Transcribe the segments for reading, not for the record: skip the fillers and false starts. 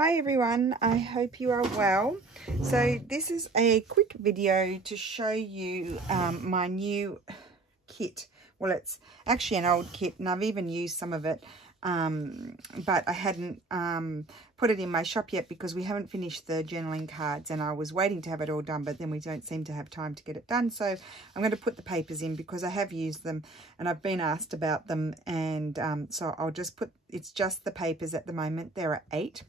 Hi everyone, I hope you are well. So this is a quick video to show you my new kit. Well, it's actually an old kit and I've even used some of it, but I hadn't put it in my shop yet because we haven't finished the journaling cards and I was waiting to have it all done, but then we don't seem to have time to get it done. So I'm going to put the papers in because I have used them and I've been asked about them, and so I'll just put, it's just the papers at the moment. There are 8.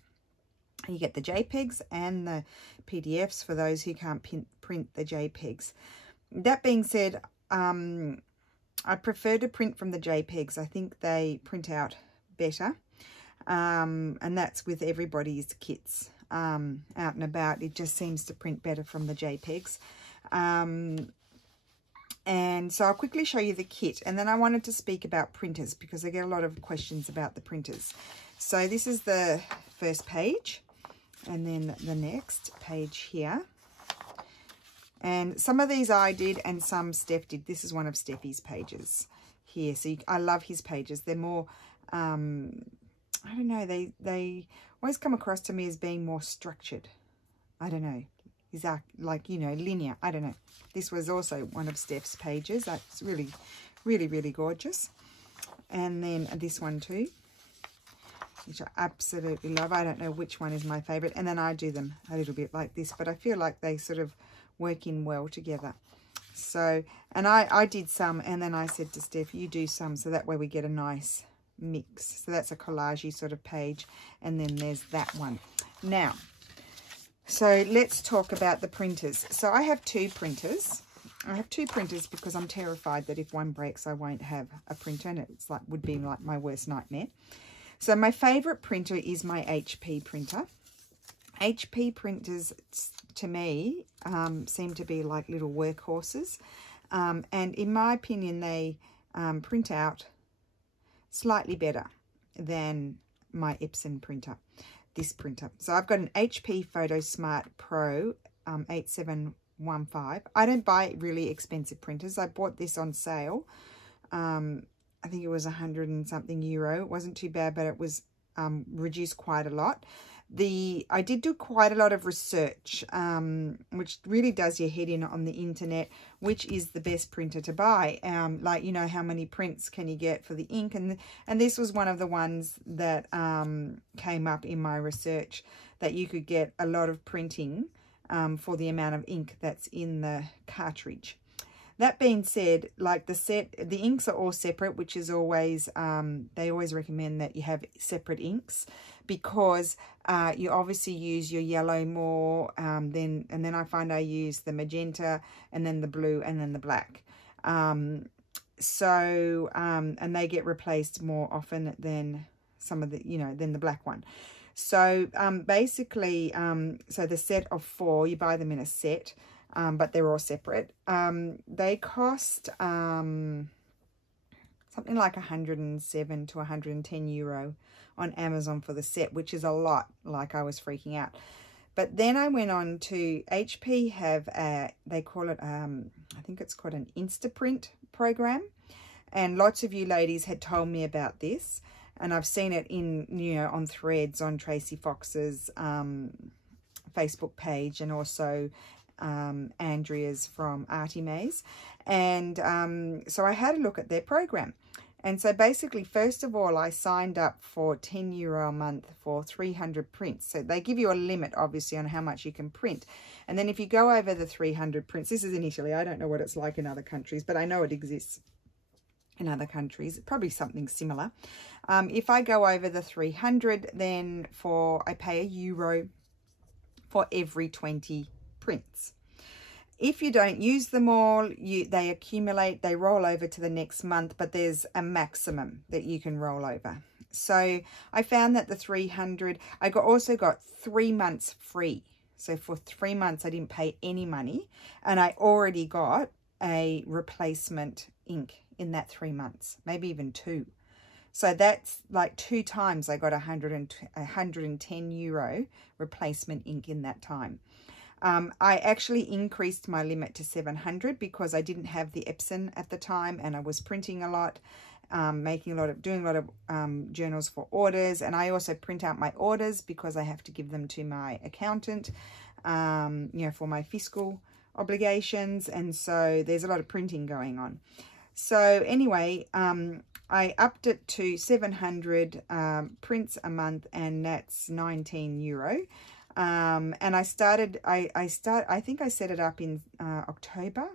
You get the JPEGs and the PDFs for those who can't print the JPEGs. That being said, I prefer to print from the JPEGs. I think they print out better, and that's with everybody's kits out and about. It just seems to print better from the JPEGs. And so I'll quickly show you the kit, and then I wanted to speak about printers because I get a lot of questions about the printers. So this is the first page, and then the next page here. And some of these I did and some Steph did. This is one of Steffi's pages here. So I love his pages. They're more, I don't know, they always come across to me as being more structured. I don't know. Is that like, you know, linear? I don't know. This was also one of Steph's pages. That's really, really, really gorgeous. And then this one too, which I absolutely love. I don't know which one is my favorite. And then I do them a little bit like this, but I feel like they sort of work in well together. So, and I did some, and then I said to Steph, you do some, so that way we get a nice mix. So that's a collagey sort of page. And then there's that one. Now, so let's talk about the printers. So I have 2 printers. I have 2 printers because I'm terrified that if one breaks, I won't have a printer, and it's like, would be like my worst nightmare. So my favorite printer is my HP printer. HP printers, to me, seem to be like little workhorses. And in my opinion, they print out slightly better than my Epson printer, this printer. So I've got an HP Photo Smart Pro 8715. I don't buy really expensive printers. I bought this on sale. I think it was 100 and something euro. It wasn't too bad, but it was reduced quite a lot. I did do quite a lot of research, which really does your head in on the internet, which is the best printer to buy. Like, you know, how many prints can you get for the ink? And this was one of the ones that came up in my research, that you could get a lot of printing for the amount of ink that's in the cartridge. That being said, like the inks are all separate, which is always, they always recommend that you have separate inks, because you obviously use your yellow more, and then I find I use the magenta, and then the blue, and then the black. And they get replaced more often than some of the, you know, than the black one. So basically, so the set of 4, you buy them in a set. But they're all separate. They cost something like 107 to 110 euro on Amazon for the set, which is a lot. Like, I was freaking out. But then I went on to HP have they call it, I think it's called an Instaprint program. And lots of you ladies had told me about this. And I've seen it in, you know, on threads on Tracy Fox's Facebook page, and also Andrea's from Artie Maze. And so I had a look at their program. And so basically, first of all, I signed up for 10 euro a month for 300 prints. So they give you a limit, obviously, on how much you can print. And then if you go over the 300 prints, this is in Italy. I don't know what it's like in other countries, but I know it exists in other countries. Probably something similar. If I go over the 300, then I pay €1 for every 20 prints. If you don't use them all, they accumulate, they roll over to the next month, but there's a maximum that you can roll over. So I found that the 300, I also got 3 months free. So for 3 months, I didn't pay any money, and I already got a replacement ink in that 3 months, maybe even 2. So that's like 2 times I got 110 euro replacement ink in that time. I actually increased my limit to 700 because I didn't have the Epson at the time and I was printing a lot. doing a lot of journals for orders. And I also print out my orders because I have to give them to my accountant, you know, for my fiscal obligations. And so there's a lot of printing going on. So anyway, I upped it to 700 prints a month, and that's €19. And I started, I think I set it up in October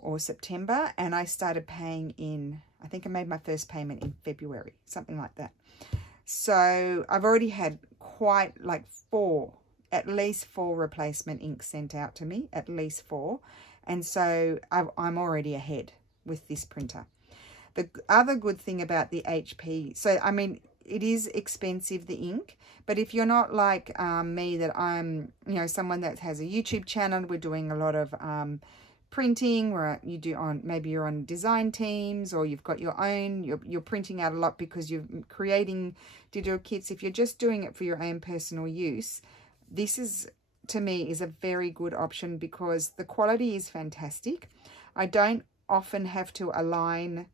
or September, and I started paying in, I think I made my first payment in February, something like that. So I've already had quite like at least four replacement inks sent out to me, at least 4. And so I'm already ahead with this printer. The other good thing about the HP, so I mean, it is expensive, the ink, but if you're not like me, that I'm, you know, someone that has a YouTube channel, we're doing a lot of printing, where you do on, maybe you're on design teams, or you've got your own, you're printing out a lot because you're creating digital kits. If you're just doing it for your own personal use, this is, to me, is a very good option because the quality is fantastic. I don't often have to align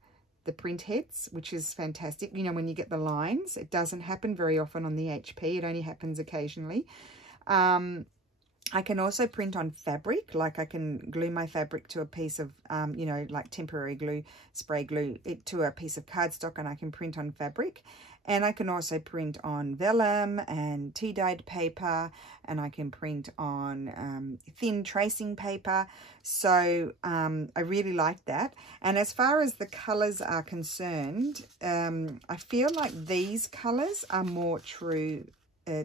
the print heads, which is fantastic. You know, when you get the lines, it doesn't happen very often on the HP. It only happens occasionally. I can also print on fabric, like I can glue my fabric to a piece of, you know, like temporary glue, spray glue it to a piece of cardstock, and I can print on fabric. And I can also print on vellum and tea-dyed paper, and I can print on thin tracing paper. So I really like that. And as far as the colours are concerned, I feel like these colours are more true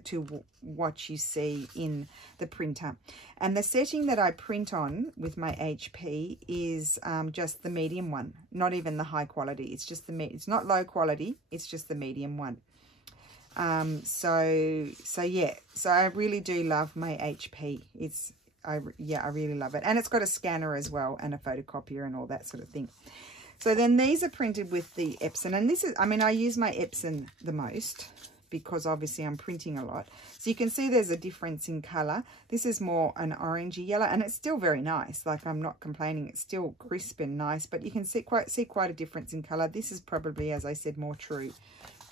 to what you see in the printer. And the setting that I print on with my HP is just the medium one, not even the high quality. It's just it's not low quality, it's just the medium one. So yeah, so I really do love my HP. I really love it. And it's got a scanner as well, and a photocopier and all that sort of thing. So then these are printed with the epson, and this is, I mean, I use my epson the most, because obviously I'm printing a lot. So you can see there's a difference in color. This is more an orangey yellow, and it's still very nice. Like, I'm not complaining. It's still crisp and nice, but you can see quite a difference in color. This is probably, as I said, more true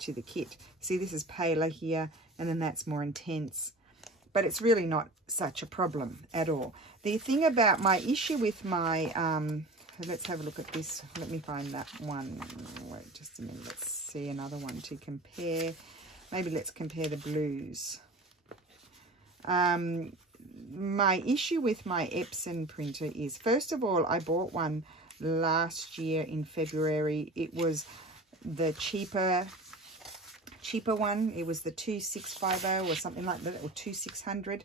to the kit. See, this is paler here, and then that's more intense. But it's really not such a problem at all. The thing about my issue with my, let's have a look at this. Let me find that one. Wait just a minute. Let's see another one to compare. Maybe let's compare the blues. My issue with my Epson printer is, first of all, I bought one last year in February. It was the cheaper one. It was the 2650 or something like that, or 2600.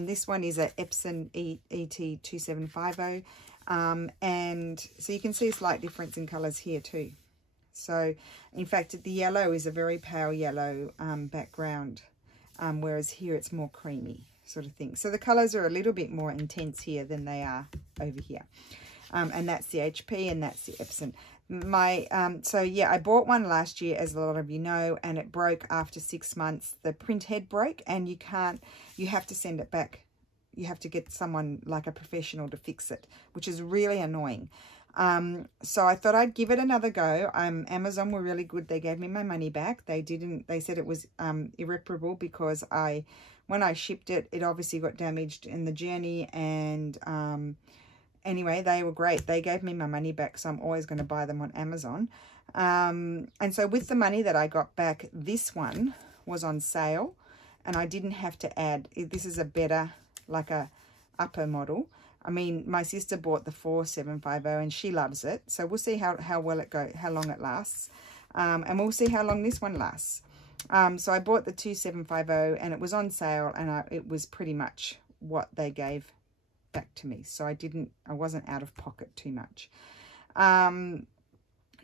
This one is a Epson ET 2750. And so you can see a slight difference in colors here too. So, in fact, the yellow is a very pale yellow background, whereas here it's more creamy sort of thing. So the colours are a little bit more intense here than they are over here. And that's the HP, and that's the Epson. So yeah, I bought one last year, as a lot of you know, and it broke after 6 months. The print head broke, and you have to send it back. You have to get someone like a professional to fix it, which is really annoying. So I thought I'd give it another go. Amazon were really good. They gave me my money back. They said it was irreparable, because when I shipped it, it obviously got damaged in the journey. And anyway, they were great. They gave me my money back, so I'm always going to buy them on Amazon. And so with the money that I got back, this one was on sale, and I didn't have to add. This is a better, like a upper model. I mean, my sister bought the 4750 and she loves it. So we'll see how well it goes, how long it lasts. And we'll see how long this one lasts. So I bought the 2750 and it was on sale, and it was pretty much what they gave back to me. So I wasn't out of pocket too much.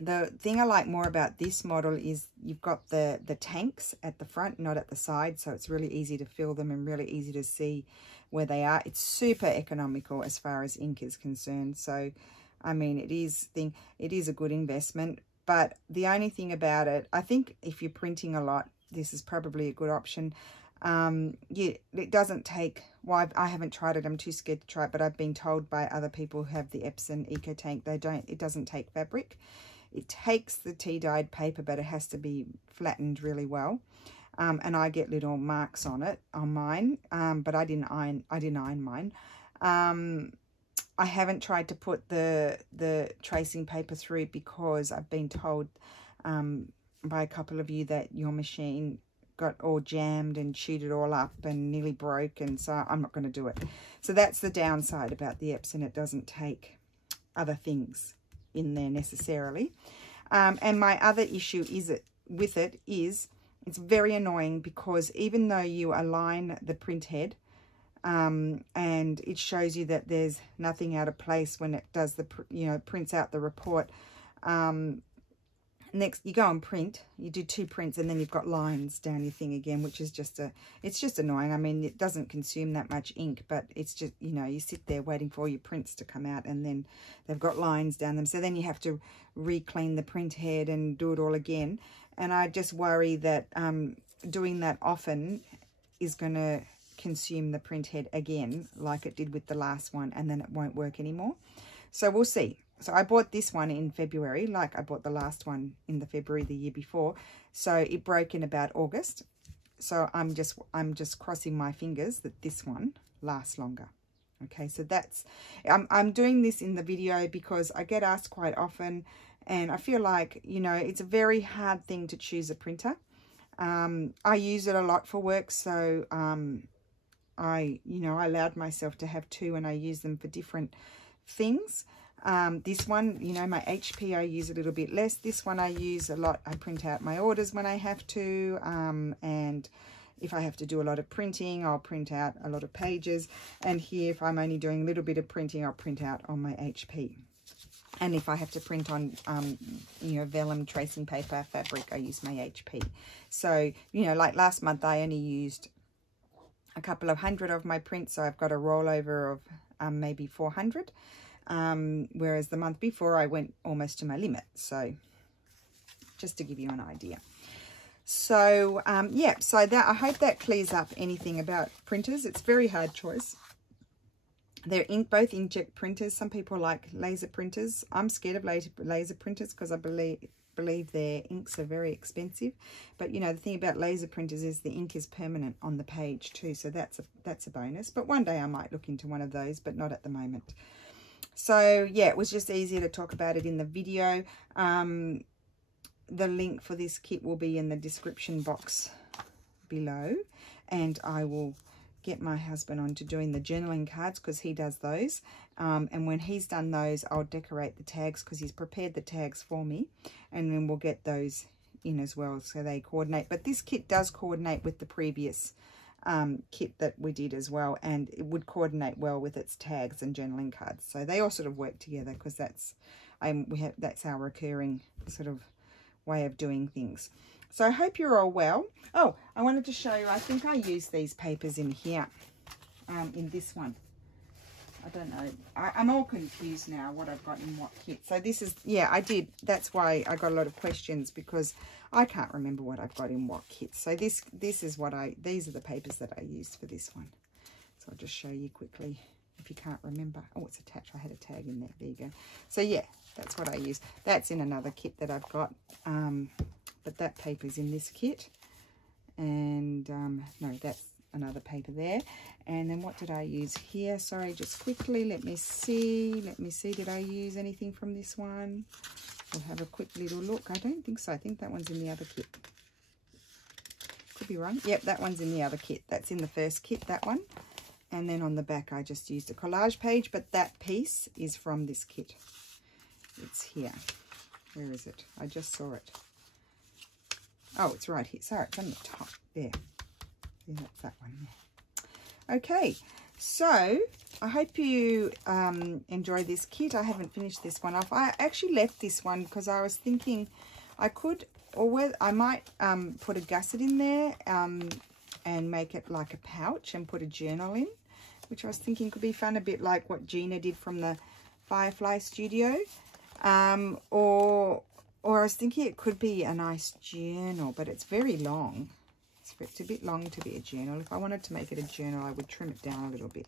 The thing I like more about this model is you've got the tanks at the front, not at the side. So it's really easy to fill them and really easy to see where they are. It's super economical as far as ink is concerned. So, I mean, it is a good investment. But the only thing about it, I think if you're printing a lot, this is probably a good option. It doesn't take, well, I haven't tried it. I'm too scared to try it, but I've been told by other people who have the Epson Eco Tank, it doesn't take fabric. it takes the tea dyed paper, but it has to be flattened really well. And I get little marks on it, on mine, but I didn't iron mine. I haven't tried to put the tracing paper through because I've been told by a couple of you that your machine got all jammed and chewed it all up and nearly broke, and so I'm not going to do it. So that's the downside about the epson. It doesn't take other things in there necessarily. And my other issue with it is it's very annoying, because even though you align the print head and it shows you that there's nothing out of place when it does the, prints out the report, next you go and print, you do 2 prints, and then you've got lines down your thing again, which is it's just annoying. I mean, it doesn't consume that much ink, but it's just, you sit there waiting for all your prints to come out, and then they've got lines down them, so then you have to re-clean the print head and do it all again. And I just worry that doing that often is going to consume the print head again, like it did with the last one, and then it won't work anymore. So we'll see. So I bought this one in February, like I bought the last one in the February the year before. So it broke in about August. So I'm just crossing my fingers that this one lasts longer. Okay, so that's, I'm doing this in the video because I get asked quite often, and I feel like, it's a very hard thing to choose a printer. I use it a lot for work, so I allowed myself to have 2, and I use them for different things. This one, my HP, I use a little bit less. This one I use a lot. I print out my orders when I have to, and if I have to do a lot of printing, I'll print out a lot of pages. And here, if I'm only doing a little bit of printing, I'll print out on my HP. And if I have to print on, vellum, tracing paper, fabric, I use my HP. So, like last month, I only used a couple of hundred of my prints. So I've got a rollover of maybe 400. Whereas the month before, I went almost to my limit. So just to give you an idea. So, yeah, so that, I hope that clears up anything about printers. It's a very hard choice. They're both inkjet printers. Some people like laser printers. I'm scared of laser printers because I believe their inks are very expensive. But, the thing about laser printers is the ink is permanent on the page too. So that's a bonus. But one day I might look into one of those, but not at the moment. So, yeah, it was just easier to talk about it in the video. The link for this kit will be in the description box below. And I will get my husband on to doing the journaling cards because he does those. And when he's done those, I'll decorate the tags because he's prepared the tags for me. And then we'll get those in as well so they coordinate. But this kit does coordinate with the previous kit that we did as well, and it would coordinate well with its tags and journaling cards. So they all sort of work together because that's our recurring sort of way of doing things. So I hope you're all well. Oh, I wanted to show you, I think I used these papers in here, in this one. I don't know. I'm all confused now what I've got in what kit. So this is, yeah, I did. That's why I got a lot of questions, because I can't remember what I've got in what kit. So this is what these are the papers that I used for this one. So I'll just show you quickly if you can't remember. Oh, it's attached. I had a tag in there. There you go. So yeah, that's what I use. That's in another kit that I've got. But that paper's in this kit. And no, that's another paper there. And then what did I use here? Sorry, just quickly, let me see, did I use anything from this one? We'll have a quick little look. I don't think so. I think that one's in the other kit. Could be wrong. Yep, that one's in the other kit. That's in the first kit, that one. And then on the back, I just used a collage page, but that piece is from this kit. It's here. Where is it? I just saw it. Oh, it's right here. Sorry, it's on the top. There. Yeah, that's that one. Yeah. Okay, so I hope you enjoy this kit. I haven't finished this one off. I actually left this one because I was thinking I could, or I might put a gusset in there and make it like a pouch and put a journal in, which I was thinking could be fun, a bit like what Gina did from the Firefly Studio. Or I was thinking it could be a nice journal, but it's very long. It's a bit long to be a journal. If I wanted to make it a journal, I would trim it down a little bit.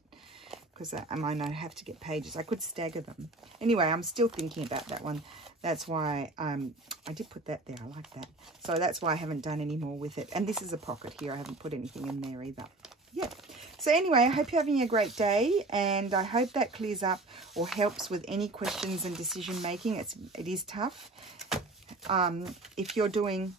because I might not have to get pages. I could stagger them. Anyway, I'm still thinking about that one. That's why I did put that there. I like that. So that's why I haven't done any more with it. And this is a pocket here. I haven't put anything in there either. Yeah. So anyway, I hope you're having a great day, and I hope that clears up or helps with any questions and decision making. It is tough. If you're doing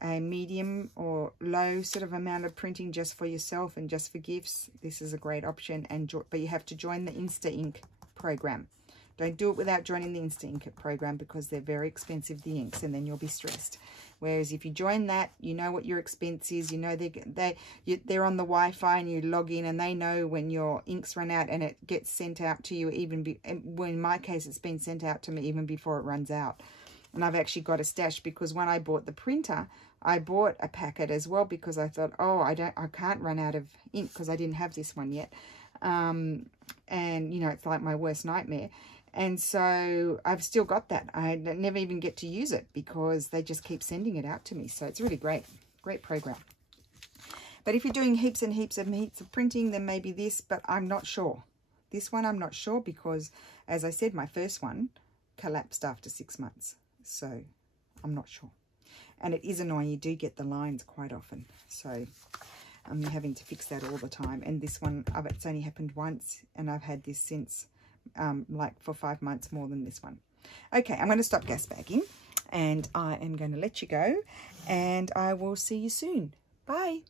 a medium or low sort of amount of printing just for yourself and just for gifts, this is a great option. But you have to join the Insta Ink program. Don't do it without joining the Insta Ink program, because they're very expensive, the inks, and then you'll be stressed. Whereas if you join that, you know what your expense is. You know they're on the Wi-Fi, and you log in, and they know when your inks run out, and it gets sent out to you. Well, in my case, it's been sent out to me even before it runs out. And I've actually got a stash, because when I bought the printer, I bought a packet as well, because I thought, oh, I can't run out of ink, because I didn't have this one yet. And you know, it's like my worst nightmare. And so I've still got that. I never even get to use it, because they just keep sending it out to me. So it's really great program. But if you're doing heaps and heaps of printing, then maybe this, but I'm not sure. This one I'm not sure, because as I said, my first one collapsed after 6 months. So I'm not sure. And it is annoying. You do get the lines quite often. So I'm having to fix that all the time. And this one, it's only happened once, and I've had this since like for 5 months, more than this one. Okay, I'm going to stop gas bagging, and I am going to let you go, and I will see you soon. Bye.